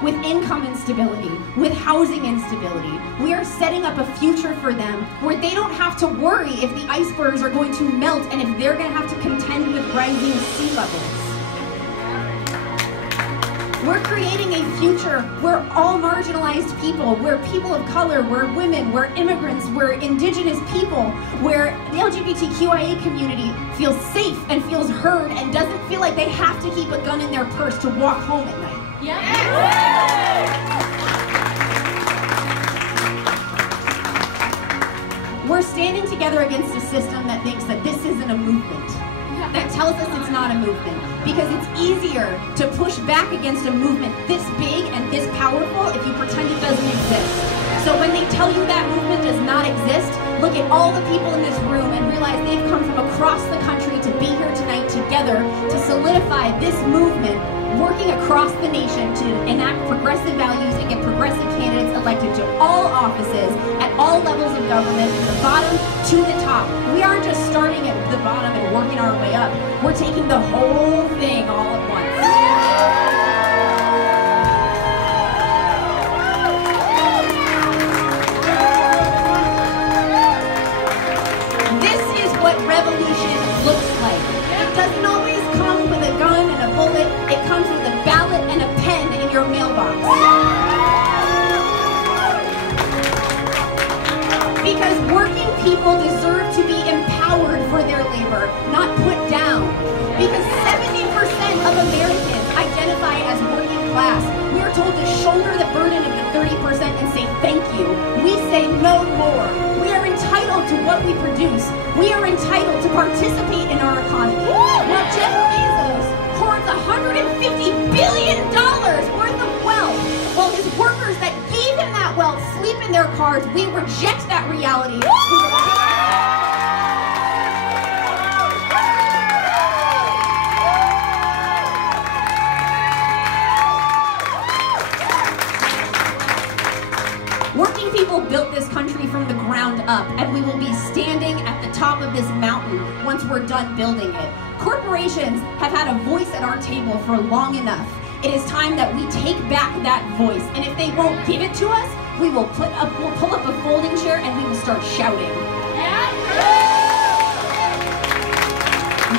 With income instability, with housing instability. We are setting up a future for them where they don't have to worry if the icebergs are going to melt and if they're going to have to contend with rising sea levels. We're creating a future where all marginalized people, where people of color, where women, where immigrants, where indigenous people, where the LGBTQIA community feels safe and feels heard and doesn't feel like they have to keep a gun in their purse to walk home at night. We're standing together against a system that thinks that this isn't a movement, that tells us it's not a movement, because it's easier to push back against a movement this big and this powerful if you pretend it doesn't exist. So when they tell you that movement does not exist, look at all the people in this room and realize they've come from across the country to be here tonight together to solidify this movement, working across the nation to enact progressive values and get progressive candidates elected to all offices at all levels of government, from the bottom to the top. We aren't just starting at the bottom and working our way up. We're taking the whole thing all at once. This is what revolution looks like. It doesn't always come with a gun and a bullet. It comes with a ballot and a pen in your mailbox. Because working people deserve to be empowered for their labor, not put down. Because 70% of Americans identify as working class. We are told to shoulder the burden of the 30% and say thank you. We say no more. We are entitled to what we produce. We are entitled to participate in our economy. Now Jeff Bezos hoards $150 billion worth of our cards. We reject that reality. Working people built this country from the ground up, and we will be standing at the top of this mountain once we're done building it. Corporations have had a voice at our table for long enough. It is time that we take back that voice, and if they won't give it to us, we'll pull up a folding chair and we will start shouting.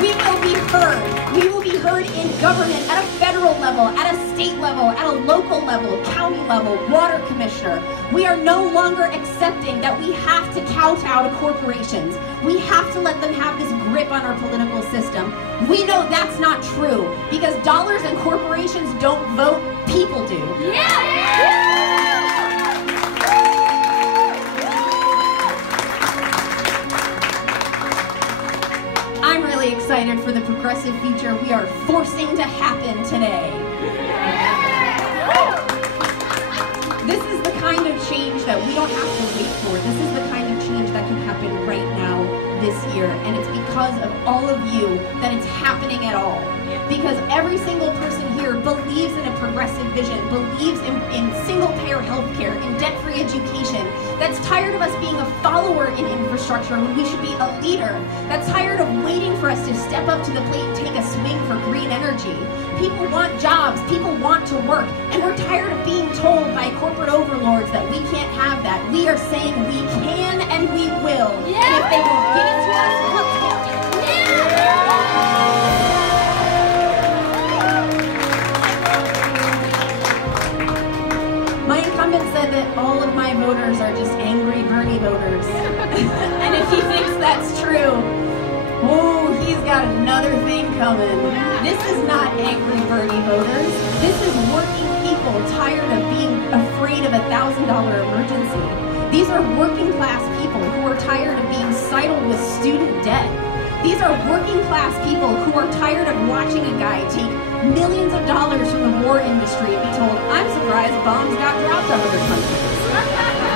We will be heard. We will be heard in government at a federal level, at a state level, at a local level, county level, water commissioner. We are no longer accepting that we have to kowtow to corporations. We have to let them have this grip on our political system. We know that's not true because dollars and corporations don't vote, people do. I'm really excited for the progressive future we are forcing to happen today. This is the kind of change that we don't have to wait for. This is the kind of change that can happen right now, this year. And it's because of all of you that it's happening at all. Because every single person here believes in a progressive vision, believes in single-payer healthcare, in debt-free education, that's tired of us being a follower in infrastructure when we should be a leader, that's tired of waiting for us to step up to the plate and take a swing for green energy. People want jobs, people want to work, and we're tired of being told by corporate overlords that we can't have that. We are saying we can and we will. And if they won't give it to us, we'll take it. My incumbent said that all of my voters are just angry Bernie voters. And if he thinks that's true, oh, he's got another thing coming. This is not angry Bernie voters. This is working people tired of being afraid of a $1,000 emergency. These are working class people who are tired of being saddled with student debt. These are working class people who are tired of watching a guy take millions of dollars from the war industry and be told, I'm surprised bombs got dropped on other countries.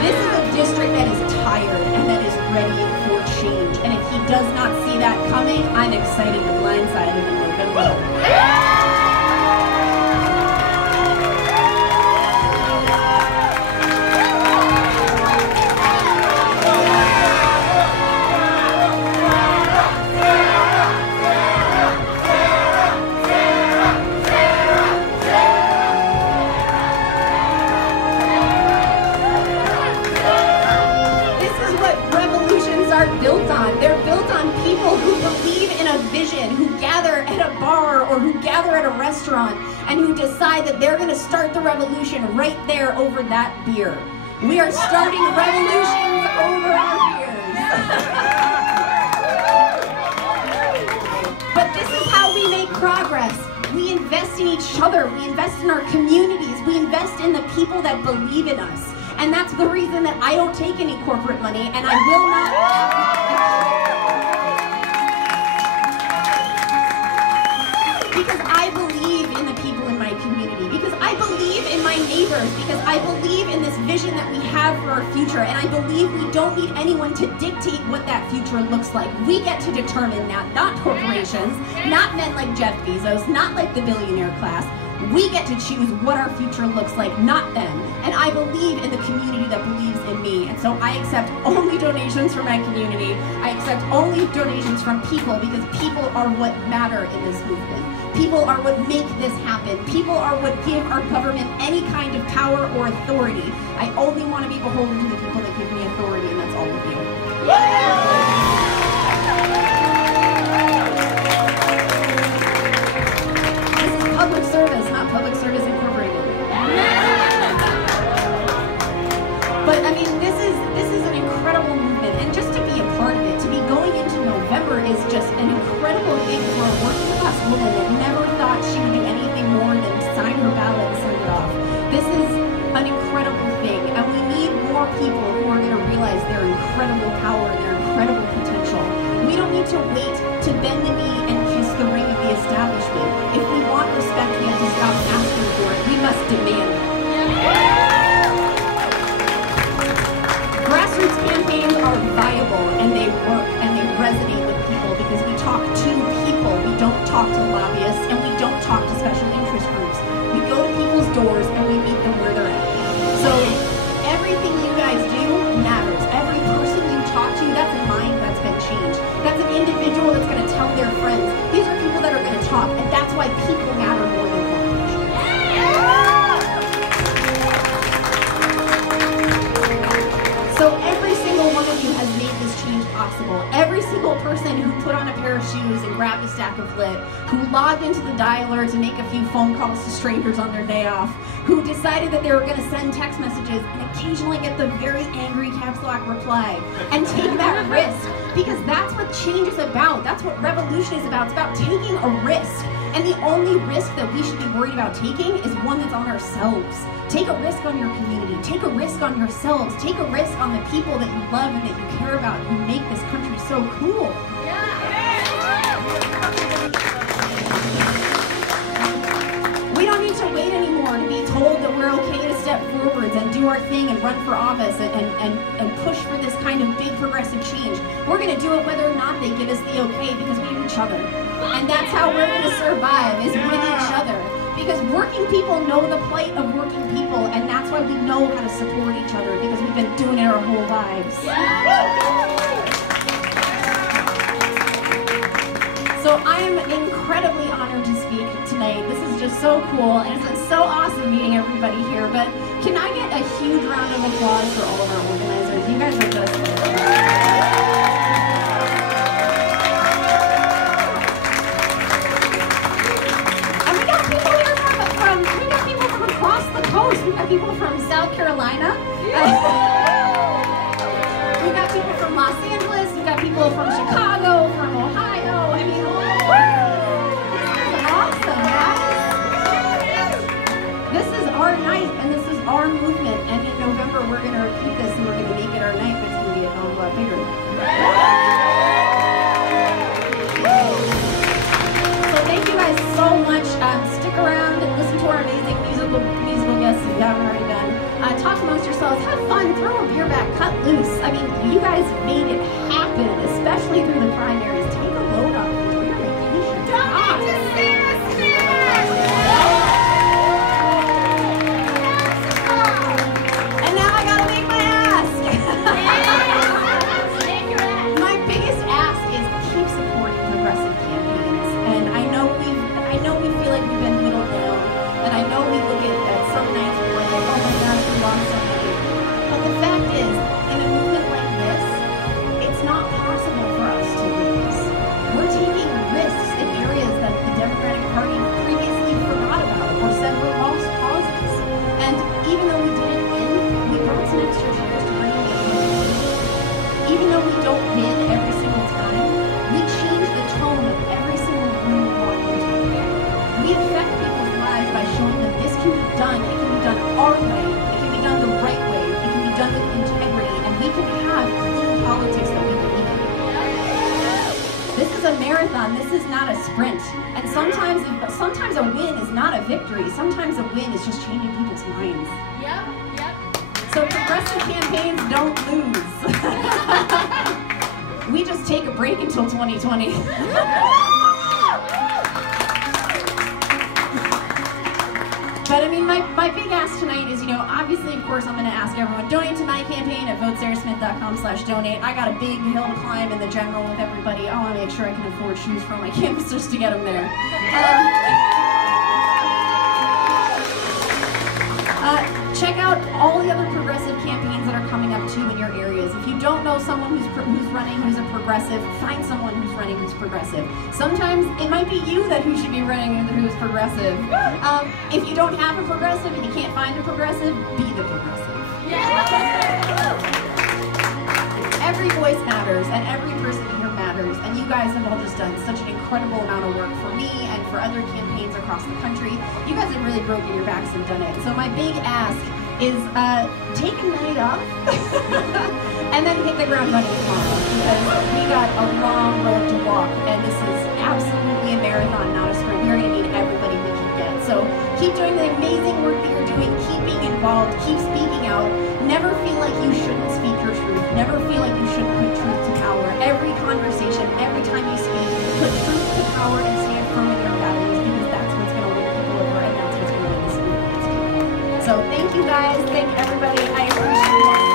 This is a district that is tired and that is ready for change. And if he does not see that coming, I'm excited to blindside him in November. They're built on people who believe in a vision, who gather at a bar or who gather at a restaurant and who decide that they're going to start the revolution right there over that beer. We are starting revolutions over our beers. But this is how we make progress. We invest in each other. We invest in our communities. We invest in the people that believe in us. And that's the reason that I don't take any corporate money, and I will not. Because I believe in the people in my community, because I believe in my neighbors, because I believe in this vision that we have for our future, and I believe we don't need anyone to dictate what that future looks like. We get to determine that, not corporations, not men like Jeff Bezos, not like the billionaire class. We get to choose what our future looks like, not them. And I believe in the community that believes in me. And so I accept only donations from my community. I accept only donations from people because people are what matter in this movement. People are what make this happen. People are what give our government any kind of power or authority. I only want to be beholden to the people that give me authority, and that's all of you. Public service, not Public Service Incorporated. But I mean, this is an incredible movement, and just to be a part of it, to be going into November is just an incredible thing for a working class woman that never thought she would do anything more than sign her ballot and send it off. This is an incredible thing, and we need more people who are going to realize their incredible power, their incredible potential. We don't need to wait to bend the knee and kiss the ring of the establishment. If we want respect, we have to stop asking for it. We must demand it. talk to lobbyists and we don't talk to special interest groups. We go to people's doors and we meet them where they're at. So everything you guys do matters. Every person you talk to, that's a mind that's been changed. That's an individual that's going to tell their friends. These are people that are going to talk, and that's why people matter more than corporations. So every single one of you has made this change possible. Every single person who put on a pair of shoes and grabbed a stack of lit, who logged into the dialer to make a few phone calls to strangers on their day off, who decided that they were going to send text messages and occasionally get the very angry caps lock reply and take that risk, because that's what change is about. That's what revolution is about. It's about taking a risk. And the only risk that we should be worried about taking is one that's on ourselves. Take a risk on your community. Take a risk on yourselves. Take a risk on the people that you love and that you care about who make this country so cool. We don't need to wait anymore to be told that we're okay to step forwards and do our thing and run for office and push for this kind of big progressive change. We're going to do it whether or not they give us the okay, because we have each other. And that's how we're going to survive, is with each other. Because working people know the plight of working people, and that's why we know how to support each other, because we've been doing it our whole lives. So I am incredibly honored to speak tonight. This is just so cool, and it's been so awesome meeting everybody here. But can I get a huge round of applause for all of our organizers? You guys are just... We've got people from South Carolina. We've got people from Los Angeles. We've got people from Chicago, from Ohio. I mean, this is awesome, guys. This is our night, and this is our movement. And in November, we're going to repeat this, and we're going to make it our night, but it's going to be a whole lot bigger. So thank you guys so much. Stick around and listen to our amazing musical guests if you haven't already done. Talk amongst yourselves, have fun, throw a beer back, cut loose. I mean, you guys made it happen, especially through the primaries. Take a load off, enjoy your vacation. Donate to Santa. And now I gotta make my ask. My biggest ask is keep supporting progressive campaigns. And I know we feel like we've been whittled down. And I know we look at some nights where we're like, oh my gosh, we lost somebody. But the fact is, in a movement like this, it's not possible for us to lose. We're taking risks in areas that the Democratic Party previously forgot about or said were lost causes. And even though we didn't win, we brought some extra chairs to bring in the community. Even though we don't win every single time, we change the tone of every single room we walk into. We affect people's lives by showing that this can be done. It can be done our way. It can be done the right way. It can be done with integrity. And we can have clean politics that we believe in. This is a marathon. This is not a sprint. And sometimes a win is not a victory. Sometimes a win is just changing people's minds. Yep. So progressive campaigns don't lose. We just take a break until 2020. But I mean, my big ask tonight is, obviously, of course, I'm going to ask everyone, donate to my campaign at votesarahsmith.com/donate. I got a big hill to climb in the general with everybody. I want to make sure I can afford shoes for all my canvassers to get them there. Check out all the other progressive campaigns that are coming up too in your areas. If you don't know someone who's running who's a progressive, find someone who's running who's progressive. Sometimes it might be you who should be running who's progressive. If you don't have a progressive and you can't find a progressive, be the progressive. Every voice matters, and every person here matters, and you guys have all just done such an incredible amount of work for me and for other campaigns across the country. You guys have really broken your backs and done it. So my big ask is take a night off and then hit the ground running tomorrow, because we got a long road to walk, and this is absolutely a marathon, not a sprint. We're going to need everybody we can get. So keep doing the amazing work that you're doing, keep being involved, keep speaking out. Never feel like you shouldn't speak your truth. Never feel like you shouldn't put truth to power. Every conversation, every time you speak, put truth to power and stand firm in So thank you guys, thank everybody, I appreciate it.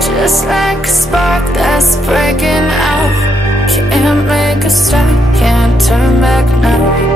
Just like a spark that's breaking out, can't make a stop, can't turn back now.